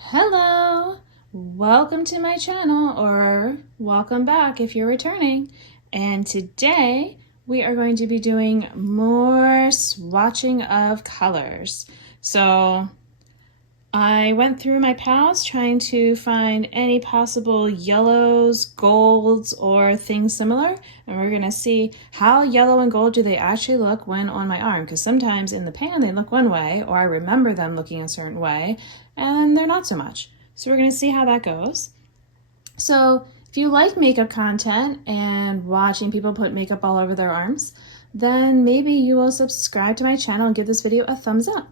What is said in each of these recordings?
Hello, welcome to my channel, or welcome back if you're returning. And today we are going to be doing more swatching of colors. So I went through my pals trying to find any possible yellows, golds, or things similar, and we're gonna see how yellow and gold do they actually look when on my arm, because sometimes in the pan they look one way, or I remember them looking a certain way, and they're not so much. So we're gonna see how that goes. So if you like makeup content and watching people put makeup all over their arms, then maybe you will subscribe to my channel and give this video a thumbs up.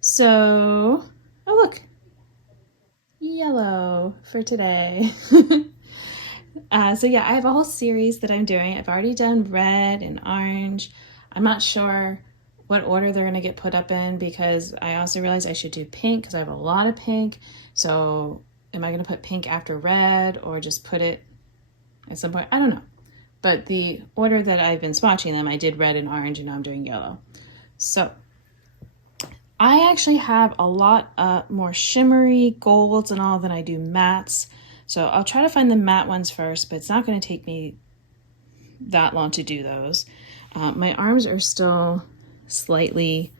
So, oh look, yellow for today. So yeah, I have a whole series that I'm doing. I've already done red and orange. I'm not sure what order they're gonna get put up in, because I also realized I should do pink because I have a lot of pink. So am I gonna put pink after red or just put it at some point? I don't know. But the order that I've been swatching them, I did red and orange, and now I'm doing yellow. So I actually have a lot more shimmery golds and all than I do mattes. So I'll try to find the matte ones first, but it's not going to take me that long to do those. My arms are still slightly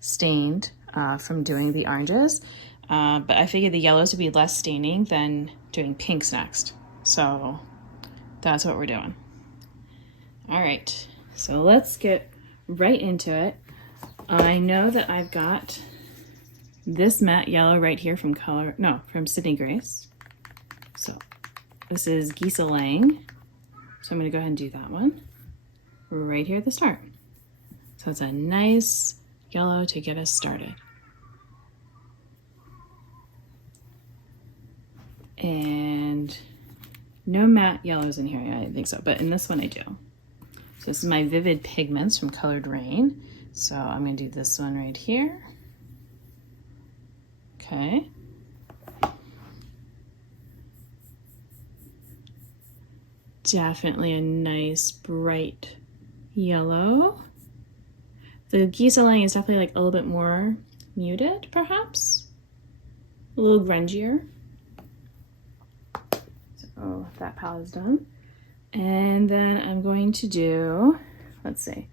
stained from doing the oranges, but I figured the yellows would be less staining than doing pinks next. So that's what we're doing. All right, so let's get right into it. I know that I've got this matte yellow right here from Sydney Grace. So this is Geese Lang. So I'm going to go ahead and do that one right here at the start. So it's a nice yellow to get us started. And no matte yellows in here, I didn't think so, but in this one I do. So this is my Vivid Pigments from Colored Rain. So I'm going to do this one right here. Okay. Definitely a nice bright yellow. The Geese Lang is definitely like a little bit more muted, perhaps. A little grungier. So that palette is done. And then I'm going to do, let's see.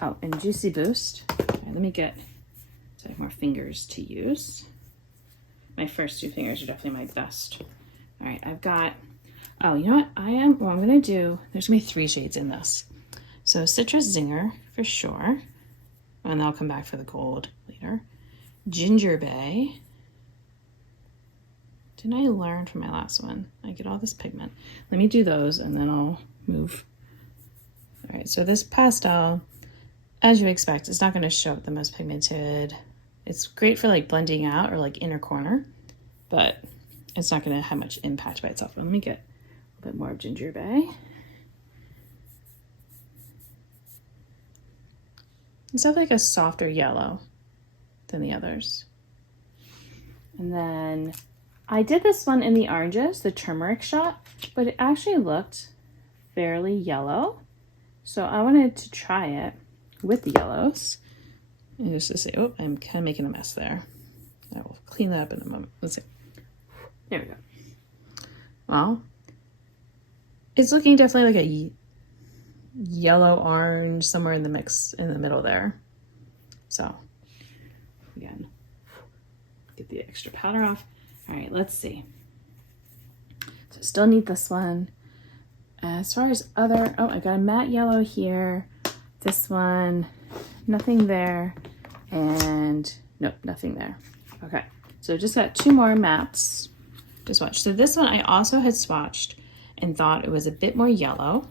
Oh, and Juicy Boost. Okay, let me get, so I have more fingers to use. My first two fingers are definitely my best. All right, I've got, oh, you know what? I'm gonna do, there's gonna be 3 shades in this. So Citrus Zinger, for sure. And I'll come back for the gold later. Ginger Bay. Didn't I learn from my last one? I get all this pigment. Let me do those and then I'll move. All right, so this pastel, as you expect, it's not going to show up the most pigmented. It's great for like blending out or like inner corner, but it's not going to have much impact by itself. Let me get a bit more of Ginger Bay. It's definitely like a softer yellow than the others. And then I did this one in the oranges, the turmeric shot, but it actually looked fairly yellow. So I wanted to try it with the yellows. And just to say, oh, I'm kind of making a mess there. I will clean that up in a moment. Let's see. There we go. Well, it's looking definitely like a yellow orange somewhere in the mix in the middle there. So again, get the extra powder off. All right, let's see. So still need this one. As far as other, oh, I got a matte yellow here. This one, nothing there, and nope, nothing there. Okay, so just got 2 more mattes to swatch. So this one I also had swatched and thought it was a bit more yellow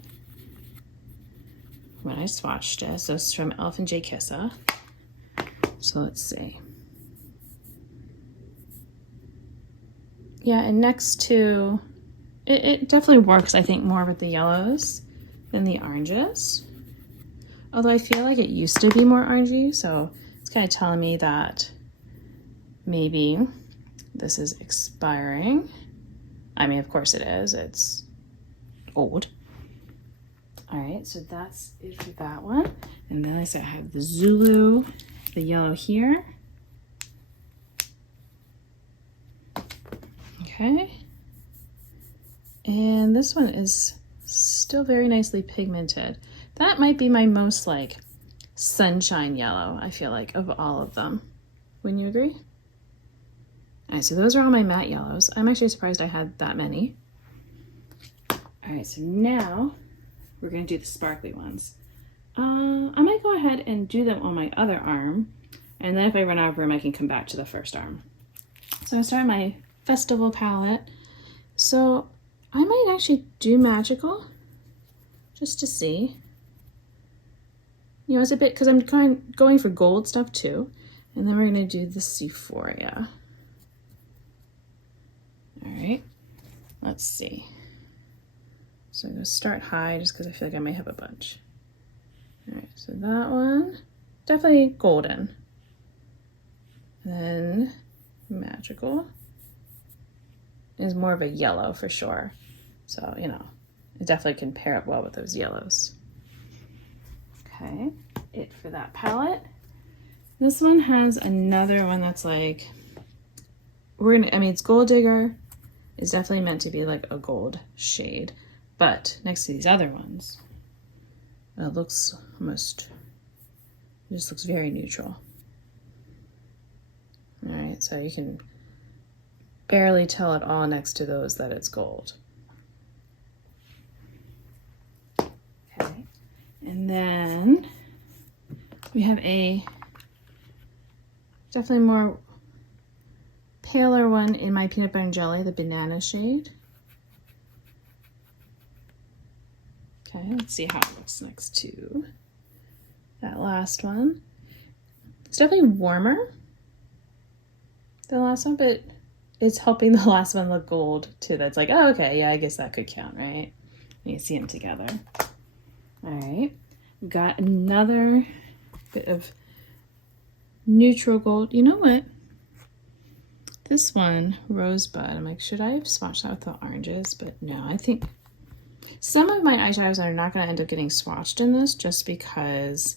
when I swatched it. So it's from Elf and J. Kissa. So let's see. Yeah, and next to, it definitely works, I think, more with the yellows than the oranges. Although I feel like it used to be more orangey, so it's kind of telling me that maybe this is expiring. I mean, of course it is. It's old. All right, so that's it for that one. And then I said I have the Zulu, the yellow here. Okay. And this one is still very nicely pigmented. That might be my most like sunshine yellow, I feel like, of all of them. Wouldn't you agree? All right, so those are all my matte yellows. I'm actually surprised I had that many. All right, so now we're gonna do the sparkly ones. I might go ahead and do them on my other arm, and then if I run out of room, I can come back to the first arm. So I'm gonna start my festival palette. So I might actually do magical, just to see. You know, it's a bit, because I'm going for gold stuff too. And then we're gonna do the Sephora. All right, let's see. So I'm gonna start high just because I feel like I might have a bunch. All right, so that one, definitely golden. Then magical is more of a yellow for sure. So, you know, it definitely can pair up well with those yellows. Okay, it for that palette. This one has another one that's like, it's Gold Digger. It's definitely meant to be like a gold shade, but next to these other ones, it looks almost, it just looks very neutral. All right, so you can barely tell at all next to those that it's gold. Okay, and then we have a definitely more paler one in my peanut butter and jelly, the banana shade. Okay, let's see how it looks next to that last one. It's definitely warmer than the last one, but it's helping the last one look gold too. That's like, oh, okay, yeah, I guess that could count, right? You see them together. All right, we've got another bit of neutral gold. You know what? This one, Rosebud, I'm like, should I have swatched that with the oranges? But no, I think some of my eyeshadows are not going to end up getting swatched in this just because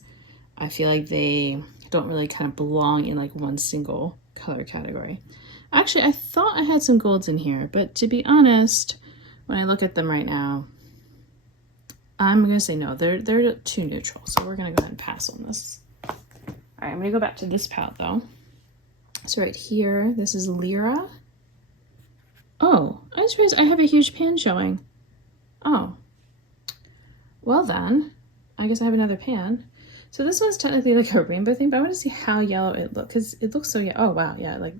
I feel like they don't really kind of belong in like one single color category. Actually, I thought I had some golds in here, but to be honest, when I look at them right now, I'm going to say no, they're too neutral. So we're going to go ahead and pass on this. All right, I'm going to go back to this palette though. So right here, this is Lyra. Oh, I just realized I have a huge pan showing. Oh, well then, I guess I have another pan. So this one's technically like a rainbow thing, but I want to see how yellow it looks, because it looks so, oh wow, yeah, like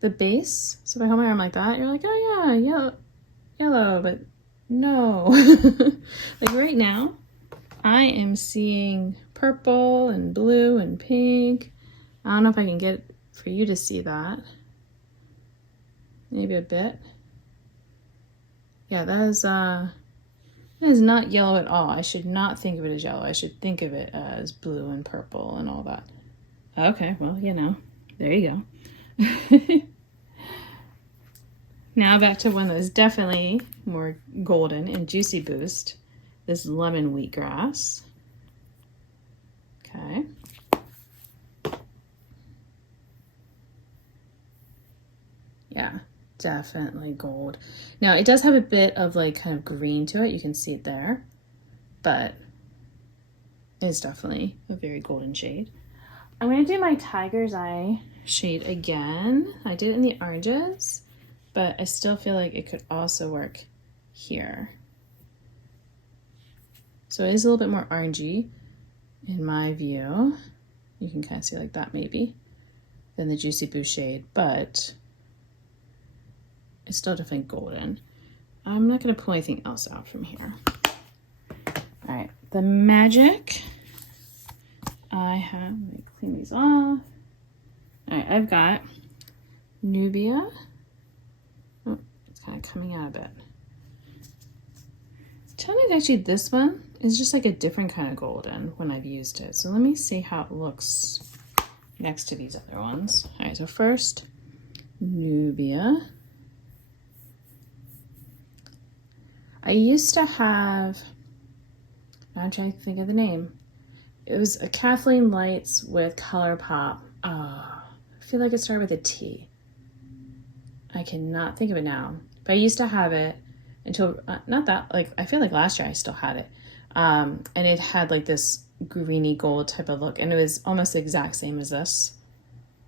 the base. So if I hold my arm like that, you're like, oh yeah, yellow, but no. Like right now, I am seeing purple and blue and pink. I don't know if I can get for you to see that. Maybe a bit. Yeah, that is not yellow at all. I should not think of it as yellow. I should think of it as blue and purple and all that. Okay, well, you know, there you go. Now back to one that is definitely more golden and Juicy Boost. This lemon wheatgrass. Okay. Yeah, definitely gold. Now it does have a bit of like kind of green to it. You can see it there, but it's definitely a very golden shade. I'm going to do my Tiger's Eye shade again. I did it in the oranges, but I still feel like it could also work here. So it is a little bit more orangey in my view. You can kind of see like that maybe than the Juicy Boost shade, but it's still definitely golden. I'm not going to pull anything else out from here. All right, the Magic. I have, let me clean these off. All right, I've got Nubia. Oh, it's kind of coming out a bit. Technically, actually, this one is just like a different kind of golden when I've used it. So let me see how it looks next to these other ones. All right, so first, Nubia. I used to have, I'm trying to think of the name. It was a Kathleen Lights with ColourPop. I feel like it started with a T. I cannot think of it now, but I used to have it until, not that, like, I feel like last year I still had it. And it had like this greeny gold type of look, and it was almost the exact same as this.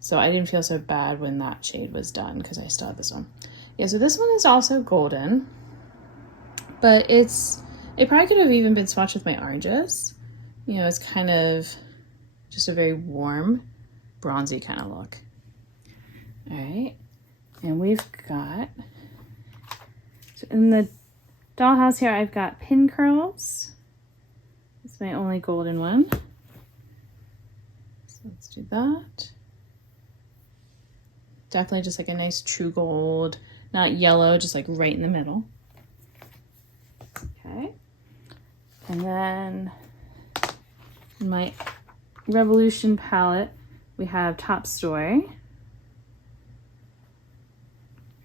So I didn't feel so bad when that shade was done because I still have this one. Yeah, so this one is also golden, but it probably could have even been swatched with my oranges. You know, it's kind of just a very warm, bronzy kind of look. All right, and we've got, so in the dollhouse here, I've got pin curls. It's my only golden one. So let's do that. Definitely just like a nice true gold, not yellow, just like right in the middle. Okay. And then in my Revolution palette, we have Top Story.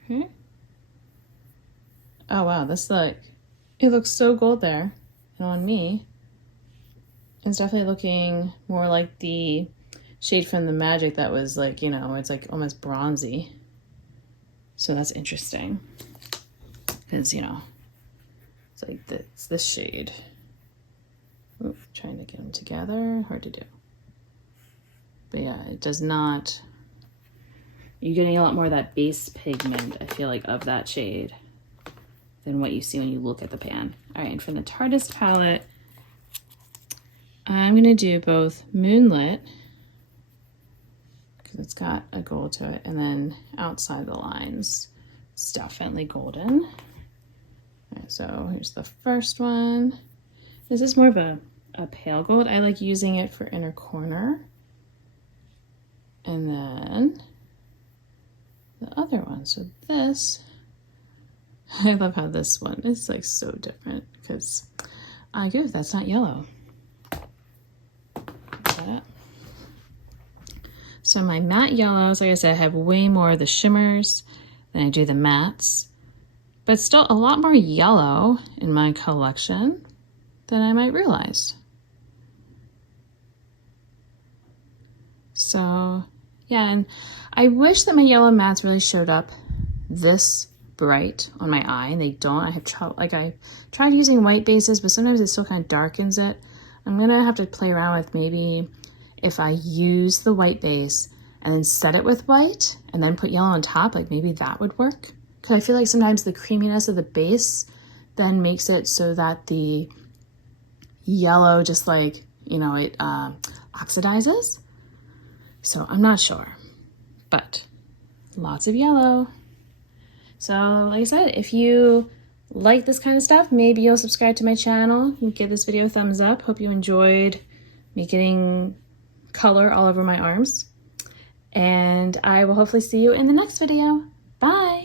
Okay. Oh wow, this it looks so gold there. And on me, it's definitely looking more like the shade from the Magic that was like, you know, it's like almost bronzy. So that's interesting. Because, you know, it's like this shade. Ooh, trying to get them together, hard to do. But yeah, it does not, you're getting a lot more of that base pigment, I feel like, of that shade than what you see when you look at the pan. All right, and for the Tartist palette, I'm gonna do both Moonlit, because it's got a gold to it, and then Outside the Lines, it's definitely golden. All right, so here's the first one. This is more of a pale gold. I like using it for inner corner. And then the other one, so this, I love how this one is like so different because I goof, that's not yellow. So my matte yellows, like I said, I have way more of the shimmers than I do the mattes, but still a lot more yellow in my collection than I might realize. So yeah, and I wish that my yellow mattes really showed up this bright on my eye, and they don't. I have I tried using white bases, but sometimes it still kind of darkens it. I'm gonna have to play around with maybe if I use the white base and then set it with white and then put yellow on top, like maybe that would work. Because I feel like sometimes the creaminess of the base then makes it so that the yellow just like, you know, it oxidizes. So I'm not sure, but lots of yellow. So like I said, if you like this kind of stuff, maybe you'll subscribe to my channel. You can give this video a thumbs up. Hope you enjoyed me getting color all over my arms. And I will hopefully see you in the next video. Bye.